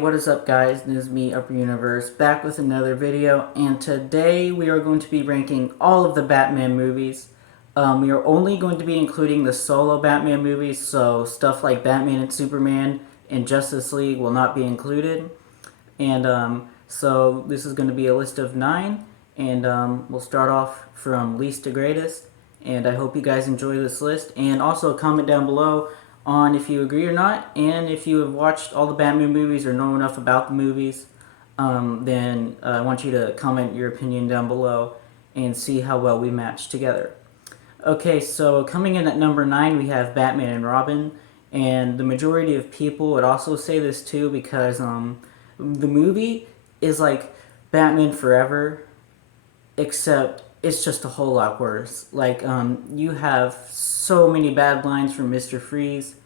What is up guys? This is me, Upper Universe, back with another video, and today we are going to be ranking all of the Batman movies. We are only going to be including the solo Batman movies, so stuff like Batman and Superman and Justice League will not be included. And so this is going to be a list of 9, and we'll start off from least to greatest. And I hope you guys enjoy this list, and also comment down below on if you agree or not, and if you have watched all the Batman movies or know enough about the movies, then I want you to comment your opinion down below and see how well we match together. Okay, so coming in at number 9 we have Batman and Robin, and the majority of people would also say this too because the movie is like Batman Forever, except it's just a whole lot worse. Like, you have so many bad lines from Mr. Freeze.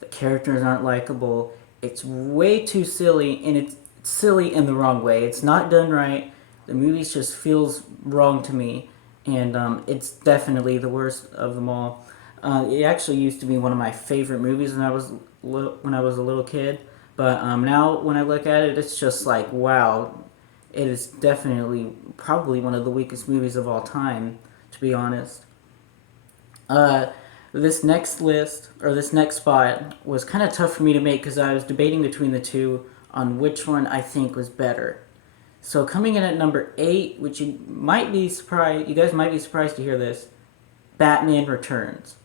The characters aren't likable. It's way too silly, and it's silly in the wrong way. It's not done right. The movie just feels wrong to me, and it's definitely the worst of them all. It actually used to be one of my favorite movies when I was a little kid, but now when I look at it, it's just like, wow. It is definitely probably one of the weakest movies of all time, to be honest. This next list, or this next spot, was kind of tough for me to make because I was debating between the two on which one I think was better. So coming in at number 8, which you guys might be surprised to hear this, Batman Returns.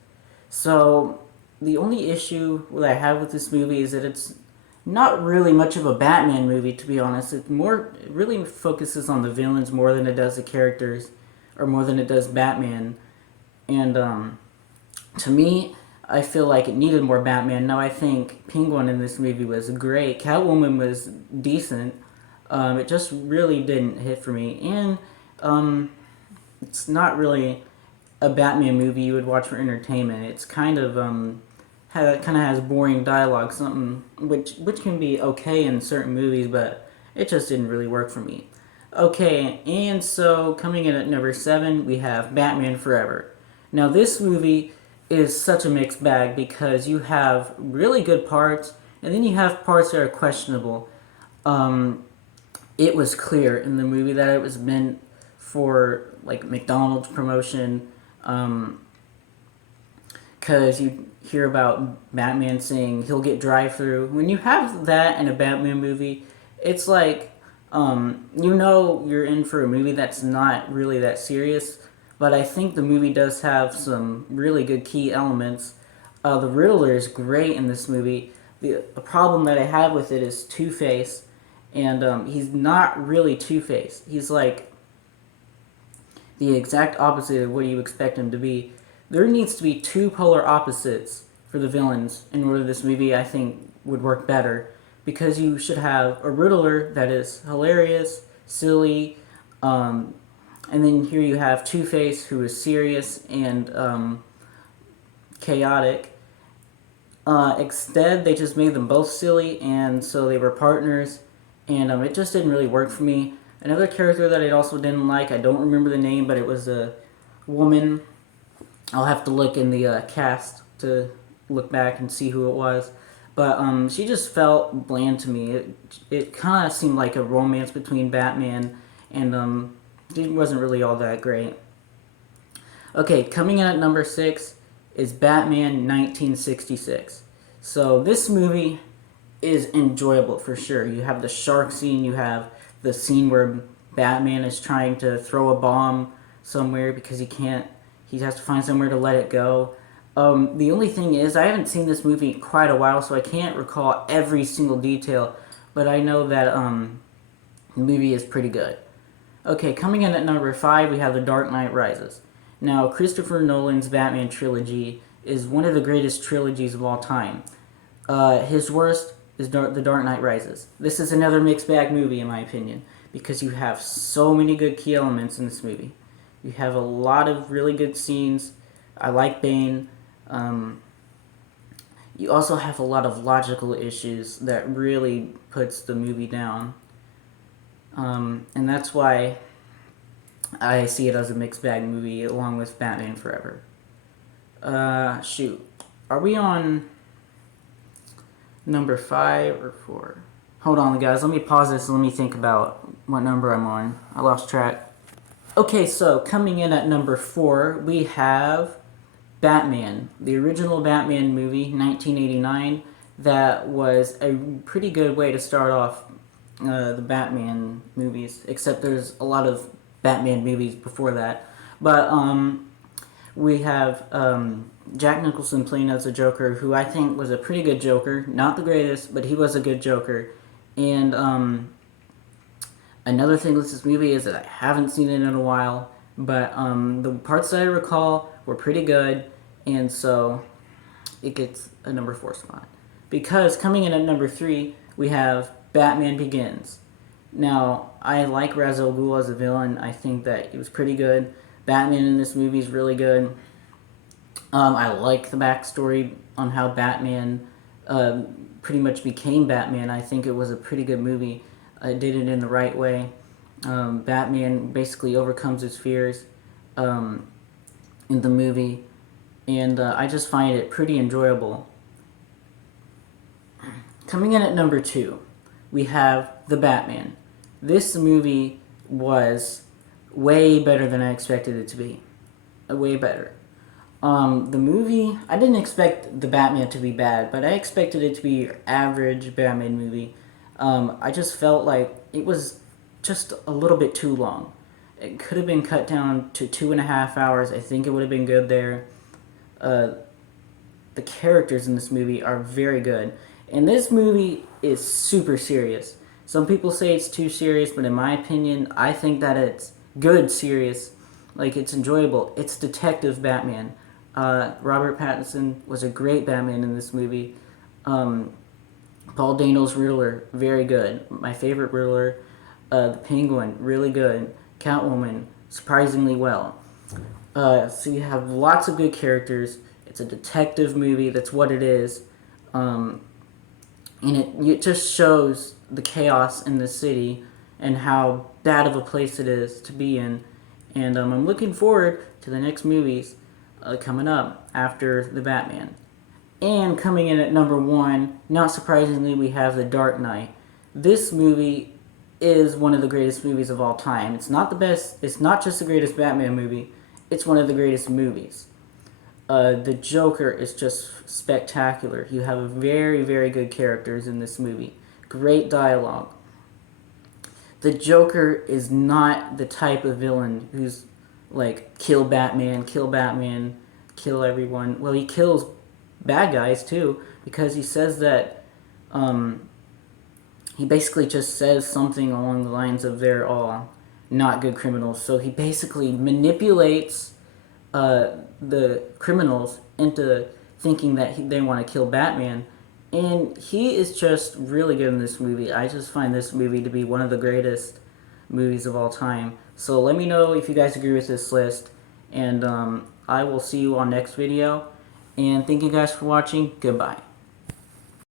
So the only issue that I have with this movie is that it's not really much of a Batman movie, to be honest. It really focuses on the villains more than it does the characters, or more than it does Batman. And to me, I feel like it needed more Batman. Now I think Penguin in this movie was great. Catwoman was decent. It just really didn't hit for me. And it's not really a Batman movie you would watch for entertainment. It's kind of has boring dialogue, something which can be okay in certain movies, but it just didn't really work for me. Okay, and so coming in at number 7, we have Batman Forever. Now this movie is such a mixed bag because you have really good parts, and then you have parts that are questionable. It was clear in the movie that it was meant for like McDonald's promotion, because you hear about Batman saying he'll get drive-through. When you have that in a Batman movie, it's like, you're in for a movie that's not really that serious, but I think the movie does have some really good key elements. The Riddler is great in this movie. The problem that I have with it is Two-Face, and he's not really Two-Face. He's like the exact opposite of what you expect him to be. There needs to be two polar opposites for the villains in order this movie, I think, would work better. Because you should have a Riddler that is hilarious, silly, and then here you have Two-Face, who is serious and chaotic. Instead, they just made them both silly, and so they were partners, and it just didn't really work for me. Another character that I also didn't like, I don't remember the name, but it was a woman. I'll have to look in the cast to look back and see who it was. But she just felt bland to me. It kind of seemed like a romance between Batman, and it wasn't really all that great. Okay, coming in at number 6 is Batman 1966. So this movie is enjoyable for sure. You have the shark scene, you have the scene where Batman is trying to throw a bomb somewhere because he has to find somewhere to let it go. The only thing is, I haven't seen this movie in quite a while, so I can't recall every single detail, but I know that the movie is pretty good. Okay, coming in at number 5, we have The Dark Knight Rises. Now, Christopher Nolan's Batman trilogy is one of the greatest trilogies of all time. His worst is The Dark Knight Rises. This is another mixed bag movie, in my opinion, because you have so many good key elements in this movie. You have a lot of really good scenes. I like Bane. You also have a lot of logical issues that really puts the movie down. And that's why I see it as a mixed bag movie along with Batman Forever. Shoot. Are we on number 5 or 4? Hold on, guys. Let me pause this and let me think about what number I'm on. I lost track. Okay, so coming in at number 4, we have Batman, the original Batman movie, 1989. That was a pretty good way to start off the Batman movies, except there's a lot of Batman movies before that. But we have Jack Nicholson playing as the Joker, who I think was a pretty good Joker. Not the greatest, but he was a good Joker. And another thing with this movie is that I haven't seen it in a while, but the parts that I recall were pretty good, and so it gets a number 4 spot. Because coming in at number 3, we have Batman Begins. Now, I like Ra's al Ghul as a villain. I think that he was pretty good. Batman in this movie is really good. I like the backstory on how Batman pretty much became Batman. I think it was a pretty good movie. It did it in the right way. Batman basically overcomes his fears in the movie, and I just find it pretty enjoyable. Coming in at number 2, we have The Batman. This movie was way better than I expected it to be. Way better. The movie, I didn't expect The Batman to be bad, but I expected it to be your average Batman movie. I just felt like it was just a little bit too long. It could have been cut down to 2.5 hours. I think it would have been good there. The characters in this movie are very good. And this movie is super serious. Some people say it's too serious, but in my opinion, I think that it's good serious. Like, it's enjoyable. It's Detective Batman. Robert Pattinson was a great Batman in this movie. Paul Dano's Riddler, very good. My favorite Riddler. The Penguin, really good. Catwoman, surprisingly well. So you have lots of good characters. It's a detective movie, that's what it is. And it just shows the chaos in the city and how bad of a place it is to be in. And I'm looking forward to the next movies coming up after The Batman. And coming in at number 1, not surprisingly, we have The Dark Knight. This movie is one of the greatest movies of all time. It's not the best, it's not just the greatest Batman movie, it's one of the greatest movies. The Joker is just spectacular. You have very, very good characters in this movie. Great dialogue. The Joker is not the type of villain who's like, kill Batman, kill everyone. Well, he kills bad guys too, because he says that, he basically just says something along the lines of they're all not good criminals. So he basically manipulates the criminals into thinking that they want to kill Batman. And he is just really good in this movie. I just find this movie to be one of the greatest movies of all time. So let me know if you guys agree with this list. And I will see you on next video. And thank you guys for watching. Goodbye.